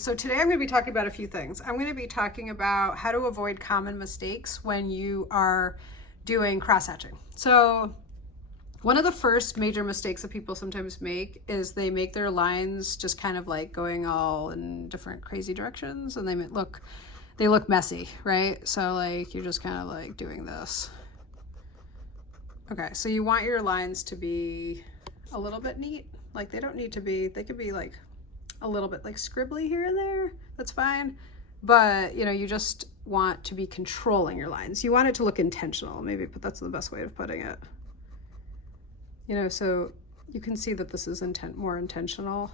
So today I'm going to be talking about a few things. I'm going to be talking about how to avoid common mistakes when you are doing cross-hatching. So one of the first major mistakes that people sometimes make is they make their lines just kind of like going all in different crazy directions, and they look messy, right? So like you're just kind of like doing this. Okay, so you want your lines to be a little bit neat. Like they don't need to be, they could be like a little bit like scribbly here and there, that's fine. But you know, you just want to be controlling your lines. You want it to look intentional, maybe, but that's the best way of putting it. You know, so you can see that this is more intentional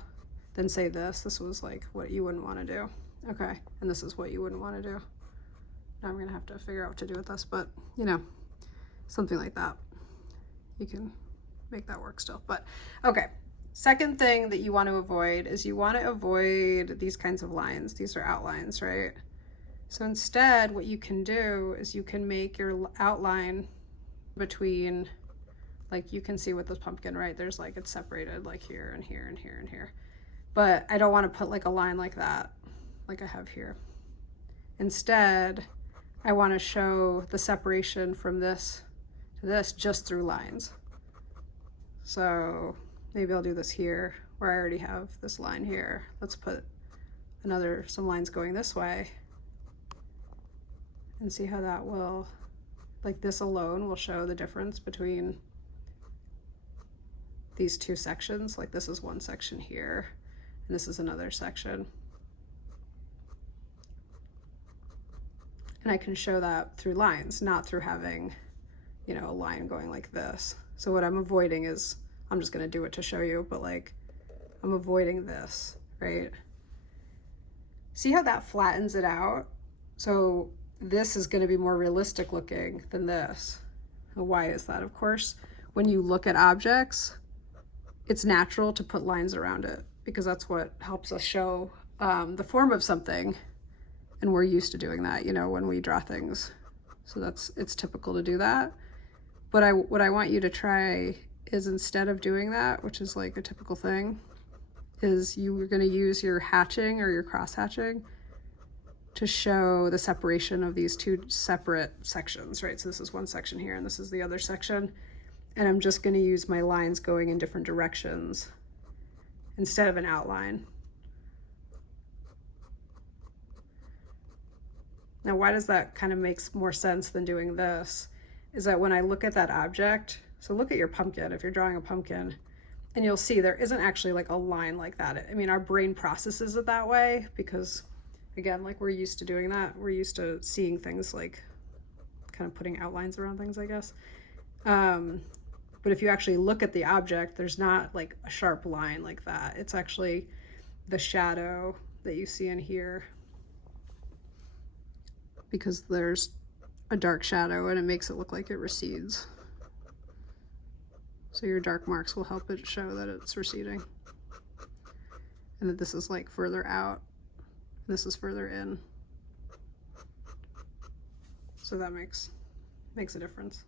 than say this. This was like what you wouldn't want to do. Okay, and this is what you wouldn't want to do. Now I'm gonna have to figure out what to do with this, but you know, something like that. You can make that work still, but okay. Second thing that you want to avoid is you want to avoid these kinds of lines. These are outlines, right? So instead, what you can do is you can make your outline between, like you can see with this pumpkin, right? There's like, it's separated like here and here and here and here. But I don't want to put like a line like that, like I have here. Instead, I want to show the separation from this to this just through lines. So maybe I'll do this here where I already have this line here. Let's put some lines going this way and see how that will, like this alone will show the difference between these two sections. Like this is one section here and this is another section. And I can show that through lines, not through having, you know, a line going like this. So what I'm avoiding is, I'm just gonna do it to show you, but like I'm avoiding this, right? See how that flattens it out? So this is gonna be more realistic looking than this. And why is that? Of course, when you look at objects, it's natural to put lines around it because that's what helps us show the form of something. And we're used to doing that, you know, when we draw things. So it's typical to do that. But what I want you to try is instead of doing that, which is like a typical thing, is you're going to use your hatching or your cross hatching to show the separation of these two separate sections, right? So this is one section here and this is the other section. And I'm just going to use my lines going in different directions instead of an outline. Now, why does that kind of makes more sense than doing this? Is that when I look at that object, so look at your pumpkin, if you're drawing a pumpkin, and you'll see there isn't actually like a line like that. I mean, our brain processes it that way because, again, like we're used to doing that. We're used to seeing things like kind of putting outlines around things, I guess. But if you actually look at the object, there's not like a sharp line like that. It's actually the shadow that you see in here because there's a dark shadow and it makes it look like it recedes. So your dark marks will help it show that it's receding. And that this is like further out, and this is further in. So that makes a difference.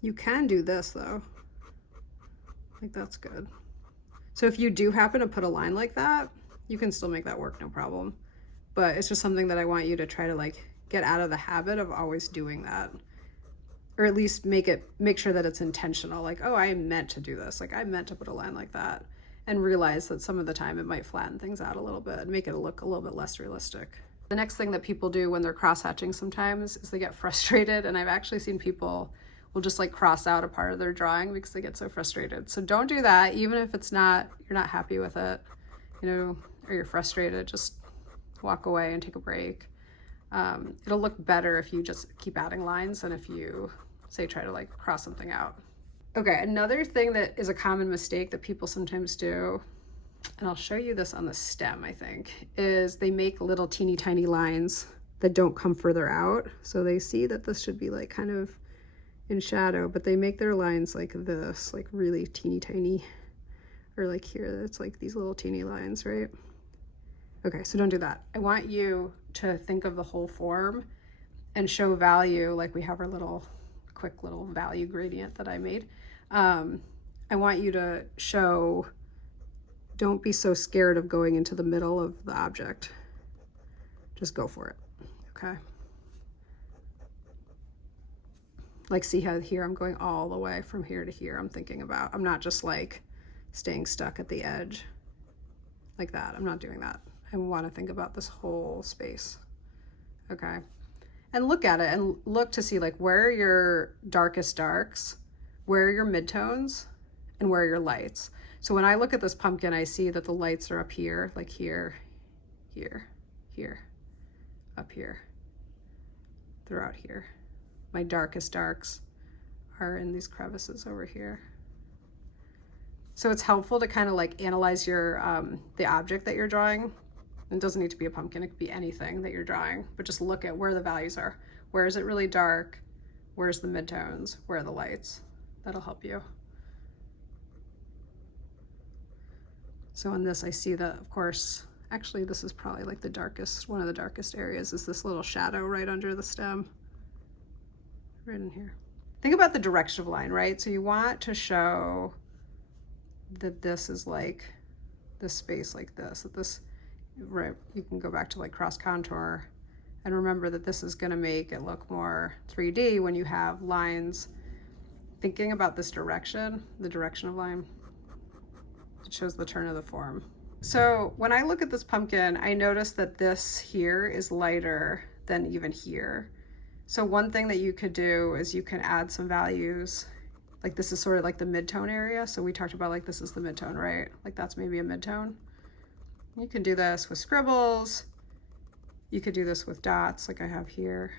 You can do this though. Like that's good. So if you do happen to put a line like that, you can still make that work, no problem. But it's just something that I want you to try to like get out of the habit of always doing that. Or at least make sure that it's intentional. Like, oh, I meant to do this. Like I meant to put a line like that, and realize that some of the time it might flatten things out a little bit and make it look a little bit less realistic. The next thing that people do when they're cross-hatching sometimes is they get frustrated, and I've actually seen people will just like cross out a part of their drawing because they get so frustrated. So don't do that, even if you're not happy with it, you know, or you're frustrated, just walk away and take a break. It'll look better if you just keep adding lines than if you say try to like cross something out. Okay, another thing that is a common mistake that people sometimes do, and I'll show you this on the stem, I think, is they make little teeny tiny lines that don't come further out. So they see that this should be like kind of in shadow, but they make their lines like this, like really teeny tiny, or like here, it's like these little teeny lines, right? Okay, so don't do that. I want you to think of the whole form and show value, like we have our quick little value gradient that I made. I want you to show, don't be so scared of going into the middle of the object. Just go for it, okay? Like, see how here I'm going all the way from here to here. I'm thinking about, I'm not just like staying stuck at the edge like that. I'm not doing that. I want to think about this whole space, okay? And look at it and look to see like where are your darkest darks, where are your midtones, and where are your lights. So when I look at this pumpkin, I see that the lights are up here, like here, here, here, up here, throughout here. My darkest darks are in these crevices over here. So it's helpful to kind of like analyze your the object that you're drawing. It doesn't need to be a pumpkin, it could be anything that you're drawing, but just look at where the values are. Where is it really dark? Where's the midtones? Where are the lights? That'll help you. So in this, I see that, of course, actually this is probably like the darkest, one of the darkest areas is this little shadow right under the stem, right in here. Think about the direction of line, right? So you want to show that this is like this space like this, that this, right, you can go back to like cross contour and remember that this is going to make it look more 3D when you have lines. Thinking about this direction, the direction of line, it shows the turn of the form. So when I look at this pumpkin, I notice that this here is lighter than even here. So one thing that you could do is you can add some values. Like this is sort of like the midtone area. So we talked about like this is the midtone, right? Like that's maybe a midtone. You can do this with scribbles. You could do this with dots like I have here.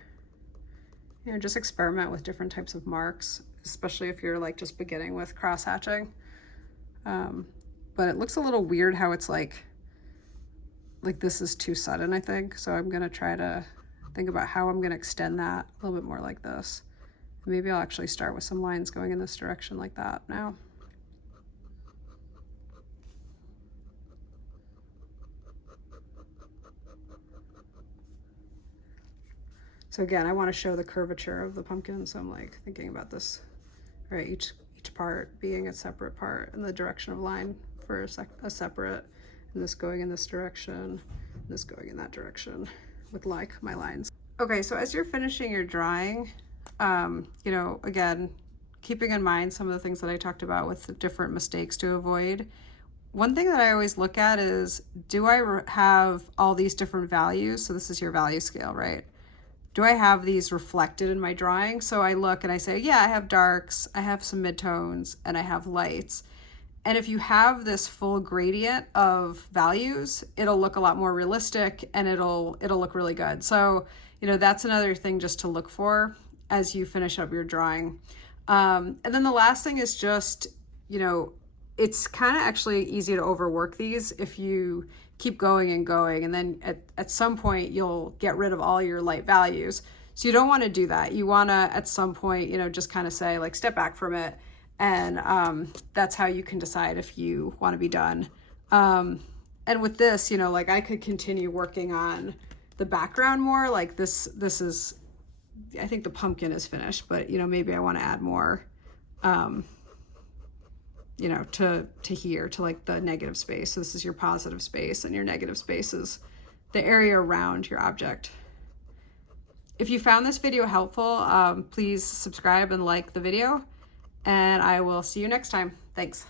You know, just experiment with different types of marks, especially if you're like just beginning with cross-hatching. But it looks a little weird how it's like this is too sudden, I think. So I'm gonna try to think about how I'm gonna extend that a little bit more like this. Maybe I'll actually start with some lines going in this direction like that now. So again, I want to show the curvature of the pumpkin. So I'm like thinking about this, right? Each part being a separate part and the direction of line for a separate, and this going in this direction, and this going in that direction with like my lines. Okay, so as you're finishing your drawing, you know, again, keeping in mind some of the things that I talked about with the different mistakes to avoid. One thing that I always look at is, do I have all these different values? So this is your value scale, right? Do I have these reflected in my drawing? So I look and I say, yeah, I have darks, I have some midtones, and I have lights. And if you have this full gradient of values, it'll look a lot more realistic and it'll look really good. So, you know, that's another thing just to look for as you finish up your drawing. And then the last thing is just, you know, it's kind of actually easy to overwork these if you keep going and going, and then at some point you'll get rid of all your light values. So you don't want to do that. You want to at some point, you know, just kind of say like step back from it, and that's how you can decide if you want to be done. And with this, you know, like I could continue working on the background more. Like this is, I think the pumpkin is finished, but you know, maybe I want to add more you know, to here, to like the negative space. So this is your positive space, and your negative space is the area around your object. If you found this video helpful, please subscribe and like the video, and I will see you next time. Thanks.